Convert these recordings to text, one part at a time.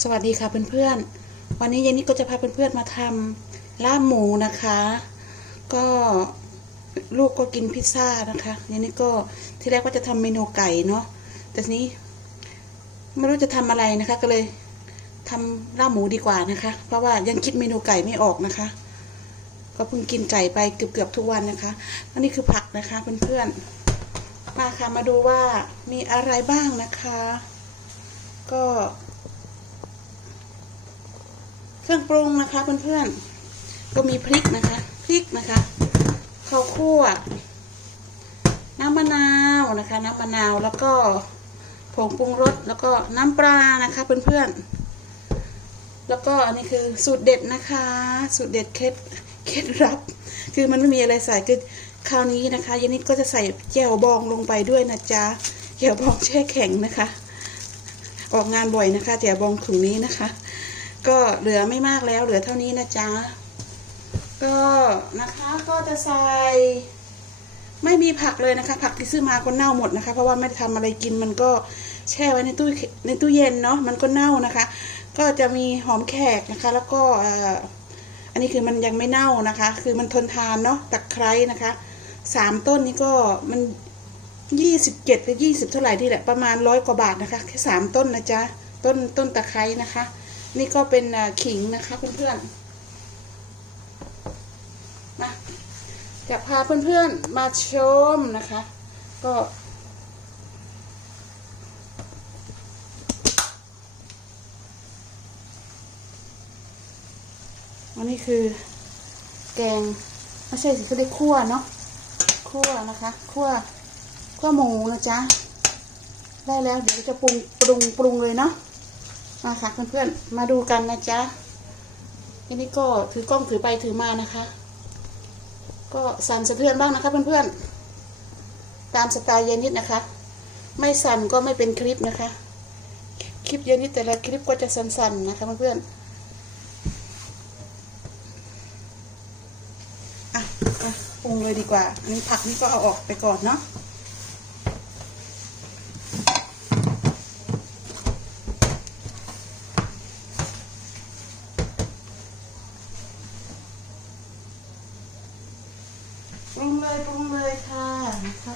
สวัสดีค่ะเพื่อนๆ วันนี้เยนนี่ก็จะพาเพื่อนๆมาทำลาบหมูนะคะ ก็ลูกก็กินพิซซ่านะคะเยนนี่ก็ที่แรกว่าจะทำเมนูไก่เนาะแต่ทีนี้ไม่รู้จะทำอะไรนะคะ ก็เลยทำลาบหมูดีกว่านะคะ เพราะว่ายังคิดเมนูไก่ไม่ออกนะคะ ก็เพิ่งกินไก่ไปเกือบๆทุกวันนะคะอันนี้คือผักนะคะเพื่อนๆมาค่ะมาดูว่ามีอะไรบ้างนะคะ ก็ เครื่องปรุงนะคะเพื่อนๆ ก็มีพริกนะคะ พริกนะคะข้าวคั่ว น้ำมะนาวนะคะ น้ำมะนาวแล้วก็ผงปรุงรสแล้วก็น้ำปลานะคะเพื่อนๆ แล้วก็อันนี้คือสูตรเด็ดนะคะ สูตรเด็ดเคล็ดเคล็ดลับ คือมันไม่มีอะไรใส่คือคราวนี้นะคะยานิดก็จะใส่แจ่วบองลงไปด้วยนะจ๊ะแจ่วบองแช่แข็งนะคะ ออกงานบ่อยนะคะแจ่วบองถุงนี้นะคะ ก็เหลือไม่มากแล้วเหลือเท่านี้นะจ๊ะ ก็นะคะก็จะใส่ ไม่มีผักเลยนะคะ ผักที่ซื้อมาก็เน่าหมดนะคะ เพราะว่าไม่ได้ทำอะไรกินมันก็แช่ไว้ในตู้ในตู้เย็นเนาะมันก็เน่านะคะ ก็จะมีหอมแขกนะคะ แล้วก็อ่ออันนี้คือมันยังไม่เน่านะคะ คือมันทนทานเนาะตะไคร้นะคะสามต้นนี้ก็มันยี่สิบเจ็ดหรือยี่สิบเท่าไหร่ที่แหละประมาณร้อยกว่าบาทนะคะแค่สามต้นนะจ๊ะต้นต้นตะไคร้นะคะ นี่ก็เป็นขิงนะคะเพื่อนๆมาจะพาเพื่อนๆมาชมนะคะ ก็อันนี้คือแกงไม่ใช่สิเขาเรียกคั่วเนาะคั่วนะคะคั่วคั่วหมูนะจ๊ะได้แล้วเดี๋ยวจะปรุงปรุงปรุงเลยเนาะ มาค่ะเพื่อนๆ มาดูกันนะจ๊ะทีนี้ก็ถือกล้องถือไปถือมานะคะ ก็สั่นสะเทือนบ้างนะคะ เพื่อนๆ ตามสไตล์เยนนิดนะคะ ไม่สั่นก็ไม่เป็นคลิปนะคะ คลิปเยนนิดแต่ละคลิปก็จะสั่นๆนะคะเพื่อนๆอะอะปรุงเลยดีกว่า อันนี้ผักนี่ก็เอาออกไปก่อนเนาะ ปรุงเลยปรุงเลยค่ะนะคะ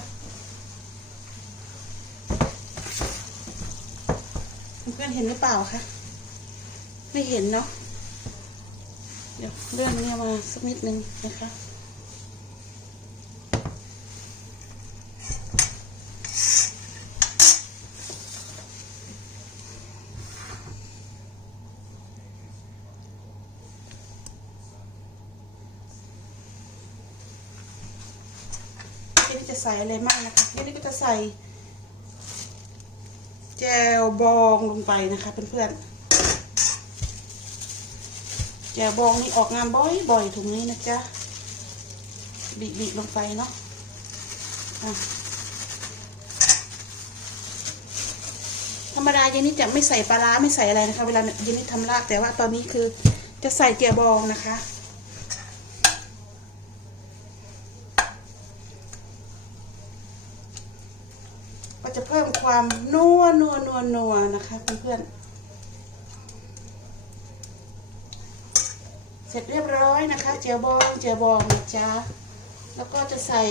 เพื่อนเห็นหรือเปล่าคะไม่เห็นเนาะเดี๋ยวเลื่อนเนี่ยมาสักนิดนึงนะคะทีนี้จะใส่อะไรมากนะคะทีนี้ก็จะใส่ แจวบองลงไปนะคะเพื่อนๆแจวบองนี่ออกงานบ่อยๆถุงนี้นะจ๊ะบีบๆลงไปเนาะะธรรมดาเย็นนี้จะไม่ใส่ปลาร้าไม่ใส่อะไรนะคะ เวลาเย็นนี้ทำลาบแต่ว่าตอนนี้คือจะใส่แจวบองนะคะ ก็จะเพิ่มความนัว นัวนัวนัวนะคะเพื่อนๆเสร็จเรียบร้อยนะคะ เจียวบองเจียวบองนะจ๊ะแล้วก็จะใส่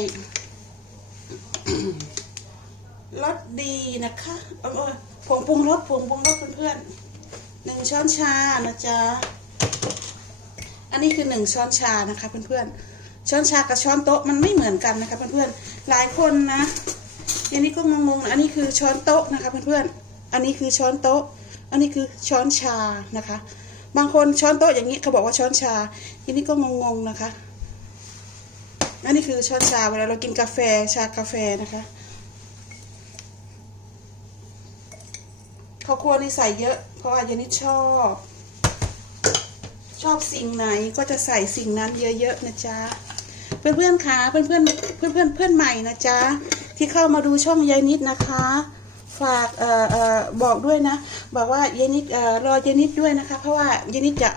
รสดีนะคะเออผงปรุงรสผงปรุงรสเพื่อนๆหนึ่งช้อนชานะจ๊ะอันนี้คือหนึ่งช้อนชานะคะเพื่อนๆช้อนชากับช้อนโต๊ะมันไม่เหมือนกันนะคะเพื่อนๆหลายคนนะ อันนี้ก็งงๆนะอันนี้คือช้อนโต๊ะนะคะเพื่อนๆ อันนี้คือช้อนโต๊ะ อันนี้คือช้อนชานะคะ บางคนช้อนโต๊ะอย่างนี้เขาบอกว่าช้อนชา อันนี้ก็งงๆนะคะ อันนี้คือช้อนชาเวลาเรากินกาแฟชากาแฟนะคะข้าวคั่วนี่ใส่เยอะ เพราะว่าเยนนี่ชอบ ชอบสิ่งไหนก็จะใส่สิ่งนั้นเยอะๆนะจ๊ะเพื่อนๆคะเพื่อนๆเพื่อนๆเพื่อนใหม่นะจ๊ะ ที่เข้ามาดูช่องยายนิดนะคะ ฝากเอ่อเอ่อบอกด้วยนะ บอกว่ายายนิดเอ่อรอยายนิดด้วยนะคะ เพราะว่ายายนิดจะ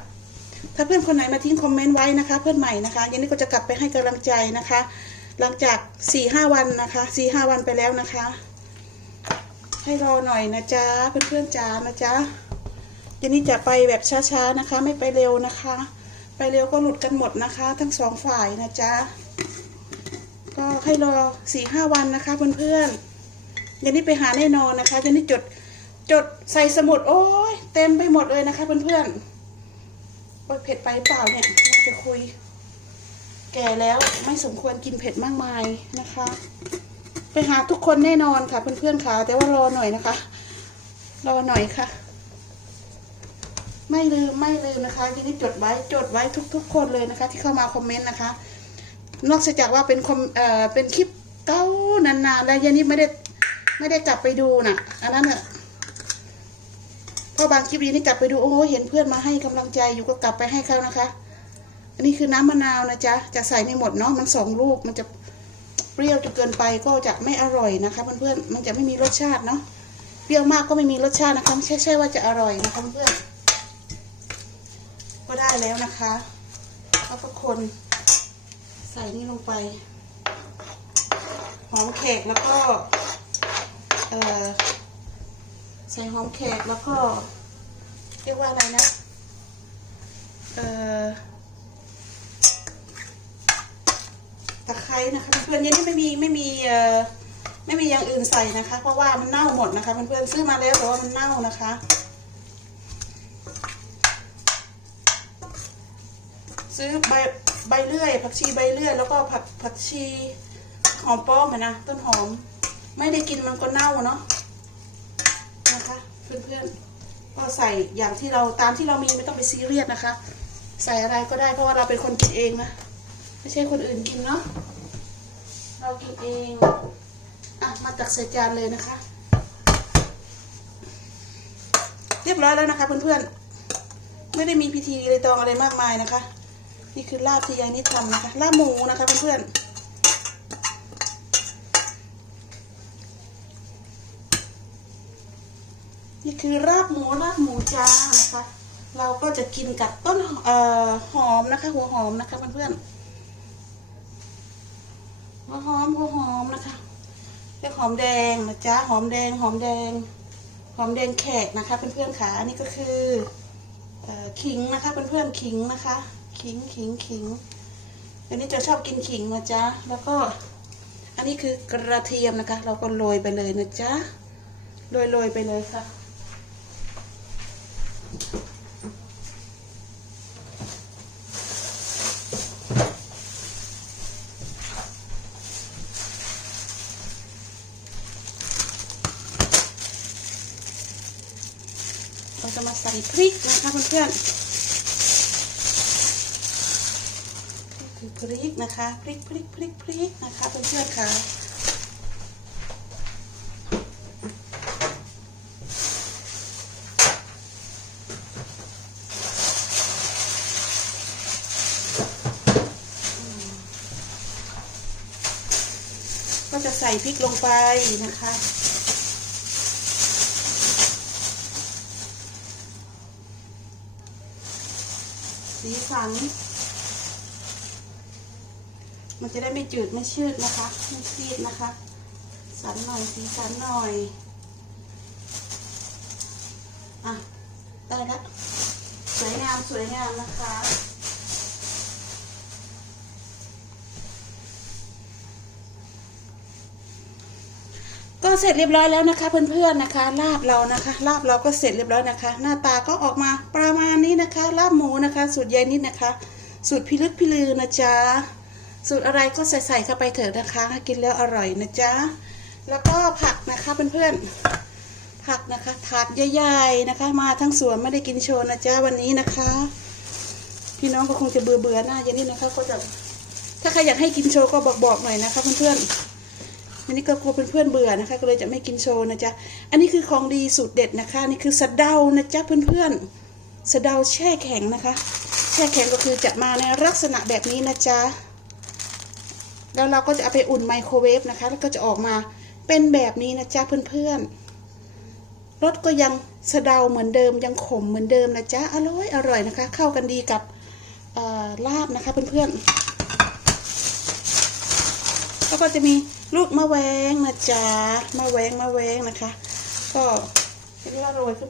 ถ้าเพื่อนคนไหนมาทิ้งคอมเมนต์ไว้นะคะ เพื่อนใหม่นะคะยายนิดก็จะกลับไปให้กำลังใจนะคะ หลังจากสี่ห้าวันนะคะสี่ห้าวันไปแล้วนะคะ ให้รอหน่อยนะจ๊ะเพื่อนๆจ้านะจ๊ะเดี๋ยนี้จะไปแบบช้าๆนะคะ ไม่ไปเร็วนะคะ ไปเร็วก็หลุดกันหมดนะคะ ทั้งสองฝ่ายนะจ๊ะ ก็ให้รอสี่ห้าวันนะคะเพื่อนๆยวนี้ไปหาแน่นอนนะคะยวนี้จดจดใส่สมุดโอ้ยเต็มไปหมดเลยนะคะเพื่อนๆโอ้ยเผ็ดไปเปล่าเนี่ยเราจะคุย แก่แล้วไม่สมควรกินเผ็ดมากมายนะคะ ไปหาทุกคนแน่นอนค่ะเพื่อนๆค่ะ แต่ว่ารอหน่อยนะคะ รอหน่อยค่ะ ไม่ลืมไม่ลืมนะคะที่นี่จดไว้จดไว้ทุก ๆ คนเลยนะคะ ที่เข้ามาคอมเมนต์นะคะ นอกจากว่าเป็นคอมเอ่อเป็นคลิปเก้านานๆแล้วยานี่ไม่ได้ไม่ได้กลับไปดูน่ะ อันนั้นอะพราะบางคลิปยานี่กลับไปดูโอ้เห็นเพื่อนมาให้กำลังใจอยู่ก็กลับไปให้เขานะคะ อันนี้คือน้ำมะนาวนะจ๊ะจะใส่ไม่หมดเนาะมันสองลูกมันจะเปรี้ยวจนเกินไปก็จะไม่อร่อยนะคะเพื่อนๆมันจะไม่มีรสชาติเนาะเปรี้ยวมากก็ไม่มีรสชาตินะคะไม่ใช่ใช่ว่าจะอร่อยนะคะเพื่อนก็ได้แล้วนะคะแล้วก็คน ใส่นี่ลงไป หอมแขกแล้วก็ใส่หอมแขกแล้วก็ เรียกว่าอะไรนะ เออตะไคร้นะคะเพื่อนๆนนี่ไม่มีไม่มีเออไม่มีอย่างอื่นใส่นะคะ เพราะว่ามันเน่าหมดนะคะเพื่อนๆซื้อมาแล้วแต่ว่ามันเน่านะคะซื้อใบ ใบเลื่อย ผักชีใบเลื่อยแล้วก็ผักผักชีหอมป้อมอะนะต้นหอม ไม่ได้กินมันก็เน่าเนาะนะคะเพื่อนๆก็ใส่อย่างที่เราตามที่เรามีไม่ต้องไปซีเรียสนะคะ ใส่อะไรก็ได้เพราะว่าเราเป็นคนกินเองนะไม่ใช่คนอื่นกินเนาะเรากินเองอะมาตักใส่จานเลยนะคะ เรียบร้อยแล้วนะคะเพื่อนๆไม่ได้มีพิธีอะไรตองอะไรมากมายนะคะ นี่คือลาบที่ยายนิดทำนะคะ ลาบหมูนะคะเพื่อนๆ นี่คือลาบหมูลาบหมูจ้านะคะ เราก็จะกินกับต้นออหอมนะคะ หัวหอมนะคะเพื่อนๆ หัวหอมหัวหอมนะคะเรียกหอมแดงนะจ๊ะหอมแดงหอมแดง หอมแดงแขกนะคะเพื่อนๆขาอันนี้ก็คือออขิงนะคะเพื่อนๆขิงนะคะ ขิงขิงขิงอันนี้จะชอบกินขิงนะจ๊ะแล้วก็อันนี้คือกระเทียมนะคะ เราก็โรยไปเลยนะจ๊ะโรยโรยไปเลยค่ะเราจะมาใส่พริกนะคะเพื่อนๆนี่คือ พริกนะคะ พริกพริกพริกพริกนะคะเพื่อนๆค่ะก็จะใส่พริกลงไปนะคะ สีสัน มันจะได้ไม่จืดไม่ชืดนะคะไม่ซีดนะคะ สันหน่อยสีสันหน่อย อะได้ล้วสวยงามสวยงามนะคะก็เสร็จเรียบร้อยแล้วนะคะเพื่อนๆนะคะลาบเรานะคะลาบเราก็เสร็จเรียบร้อยนะคะ หน้าตาก็ออกมาประมาณนี้นะคะ ลาบหมูนะคะ สูตรยายนิดนะคะ สูตรพิลึกพิลือนะจ๊ะ สูตรอะไรก็ใส่ใส่เข้าไปเถอะนะคะ กินแล้วอร่อยนะจ๊ะ แล้วก็ผักนะคะเพื่อนๆ ผักนะคะถาดใหญ่ๆนะคะ มาทั้งสวนไม่ได้กินโชว์นะจ๊ะวันนี้นะคะ พี่น้องก็คงจะเบื่อเบื่อๆหน้ายายนิดนะคะ ก็จะ ถ้าใครอยากให้กินโชว์ก็บอกบอกๆหน่อยนะคะเพื่อนๆอันนี้ก็กลัวเพื่อนๆเบื่อนะคะ ก็เลยจะไม่กินโชว์นะจ๊ะ อันนี้คือของดีสูตรเด็ดนะคะ นี่คือสะเดานะจ๊ะเพื่อนๆสะเดาแช่แข็งนะคะ แช่แข็งก็คือจะมาในลักษณะแบบนี้นะจ๊ะ แล้วเราก็จะเอาไปอุ่นไมโครเวฟนะคะ แล้วก็จะออกมาเป็นแบบนี้นะจ๊ะเพื่อนๆรสก็ยังสะเดาเหมือนเดิมยังขมเหมือนเดิมนะจ๊ะอร่อยอร่อยนะคะ เข้ากันดีกับลาบนะคะเพื่อนๆแล้วก็จะมีลูกมะแวงนะจ๊ะมะแวงมะแวงนะคะ ก็เรียกว่าโรยขึ้น